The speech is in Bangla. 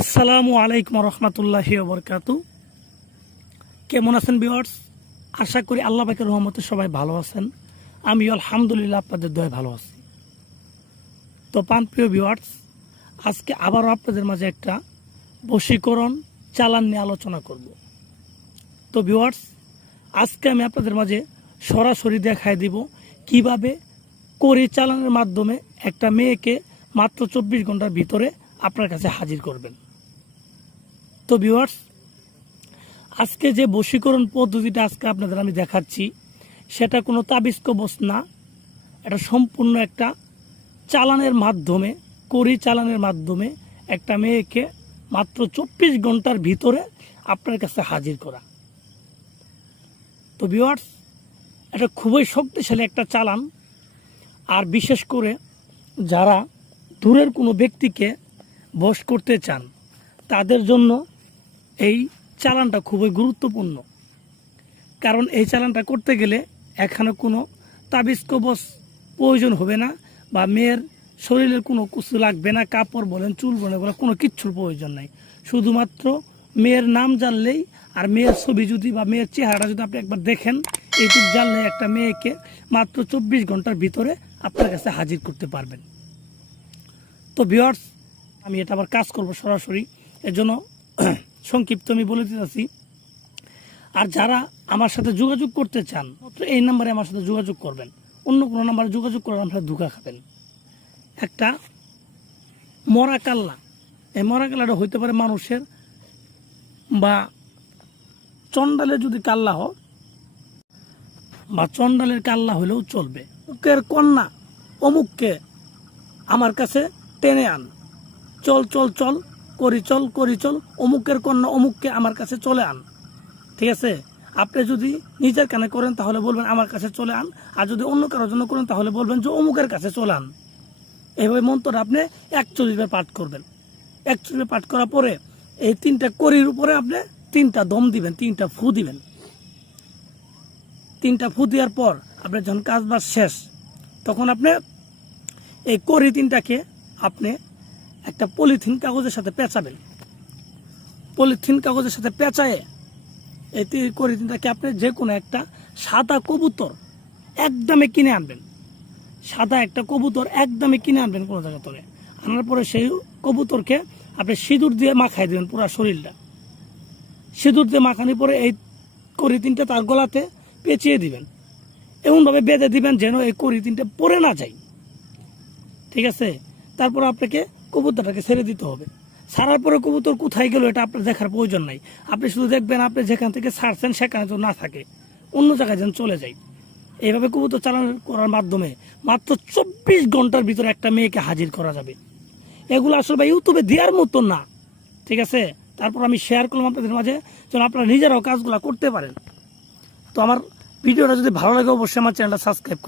আসসালামু আলাইকুম রহমতুল্লাহ বরকাত কেমন আছেন বিওয়ার্স আশা করি আল্লাহ পাকের রহমতে সবাই ভালো আছেন। আমি আলহামদুলিল্লাহ আপনাদের দয়ে ভালো আছি। তো পান প্রিয় বিওয়ার্স আজকে আবারও আপনাদের মাঝে একটা বশীকরণ, চালান নিয়ে আলোচনা করব। তো বিওয়ার্স আজকে আমি আপনাদের মাঝে সরাসরি দেখায় দিব কীভাবে করি চালানের মাধ্যমে একটা মেয়েকে মাত্র চব্বিশ ঘণ্টার ভিতরে আপনার কাছে হাজির করবেন। তো ভিউয়ার্স আজকে যে বশীকরণ পদ্ধতিটা আজকে আপনাদের আমি দেখাচ্ছি, সেটা কোনো তাবিজ কবচ না, এটা সম্পূর্ণ একটা চালানের মাধ্যমে করি চালানের মাধ্যমে একটা মেয়েকে মাত্র চব্বিশ ঘণ্টার ভিতরে আপনার কাছে হাজির করা। তো ভিউয়ার্স এটা খুবই শক্তিশালী একটা চালান, আর বিশেষ করে যারা দূরের কোনো ব্যক্তিকে বশ করতে চান, তাদের জন্য এই চালানটা খুবই গুরুত্বপূর্ণ। কারণ এই চালানটা করতে গেলে এখানে কোনো তাবিজ কবচ প্রয়োজন হবে না বা মেয়ের শরীরের কোনো কিছু লাগবে না, কাপড় বলেন, চুল বলেন, এগুলো কোনো কিচ্ছুর প্রয়োজন নাই। শুধুমাত্র মেয়ের নাম জানলেই আর মেয়ের ছবি যদি বা মেয়ের চেহারাটা যদি আপনি একবার দেখেন, এইটুক জানলে একটা মেয়েকে মাত্র চব্বিশ ঘণ্টার ভিতরে আপনার কাছে হাজির করতে পারবেন। তো ভিওয়ার্স আমি এটা আবার কাজ করব সরাসরি। এর জন্য সংক্ষিপ্ত আমি বলে দিতেছি। আর যারা আমার সাথে যোগাযোগ করতে চান এই নাম্বারে আমার সাথে যোগাযোগ করবেন। অন্য কোনো নাম্বারে যোগাযোগ করে আমার সাথে ধোকা খাবেন। একটা মরা কাল্লা। এই মরা কাল্লাটা হইতে পারে মানুষের বা চন্ডালের যদি কাল্লা হয়, বা চন্ডালের কাল্লা হলেও চলবে। অমুকের কন্যা অমুককে আমার কাছে টেনে আন। চল চল চল। করি, চল করি, চল, অমুকের কন্যা অমুককে আমার কাছে চলে আন। ঠিক আছে? আপনি যদি নিজের কানে করেন তাহলে বলবেন আমার কাছে চলে আন, আর যদি অন্য কারোর জন্য করেন তাহলে বলবেন যে অমুকের কাছে চলে আন। এইভাবে মন্ত্রটা আপনি একচল্লিশ বার পাঠ করবেন। একচল্লিশ বার পাঠ করার পরে এই তিনটা করির উপরে আপনি তিনটা দম দিবেন, তিনটা ফু দিবেন। তিনটা ফু দেওয়ার পর আপনার যখন কাজ বাজ শেষ, তখন আপনি এই করি তিনটাকে আপনি একটা পলিথিন কাগজের সাথে পেঁচাবেন। পলিথিন কাগজের সাথে পেঁচায়ে এই তি- করি তিনটাকে আপনি যে কোনো একটা সাদা কবুতর একদমে কিনে আনবেন। সাদা একটা কবুতর একদমে কিনে আনবেন কোনো জায়গা থেকে। আনার পরে সেই কবুতরকে আপনি সিঁদুর দিয়ে মাখাই দেবেন পুরো শরীরটা। সিঁদুর দিয়ে মাখানোর পরে এই করি তিনটা তার গলাতে পেঁচিয়ে দিবেন। এমনভাবে বেঁধে দিবেন যেন এই করি তিনটা পরে না যায়। ঠিক আছে? তারপর আপনাকে কবুতরটাকে ছেড়ে দিতে হবে। ছাড়ার পরে কবুতর কোথায় গেল এটা আপনার দেখার প্রয়োজন নাই। আপনি শুধু দেখবেন, আপনি যেখান থেকে ছাড়ছেন সেখানে তো না থাকে। অন্য জায়গায় যেন চলে যায়। এইভাবে কবুতর চালান করার মাধ্যমে মাত্র চব্বিশ ঘণ্টার ভিতরে একটা মেয়েকে হাজির করা যাবে। এগুলো আসলে ভাই ইউটিউবে দেওয়ার মতো না। ঠিক আছে? তারপর আমি শেয়ার করলাম আপনাদের মাঝে, যেন আপনারা নিজেরাও কাজগুলো করতে পারেন। তো আমার ভিডিওটা যদি ভালো লাগে, অবশ্যই আমার চ্যানেলটা সাবস্ক্রাইব করে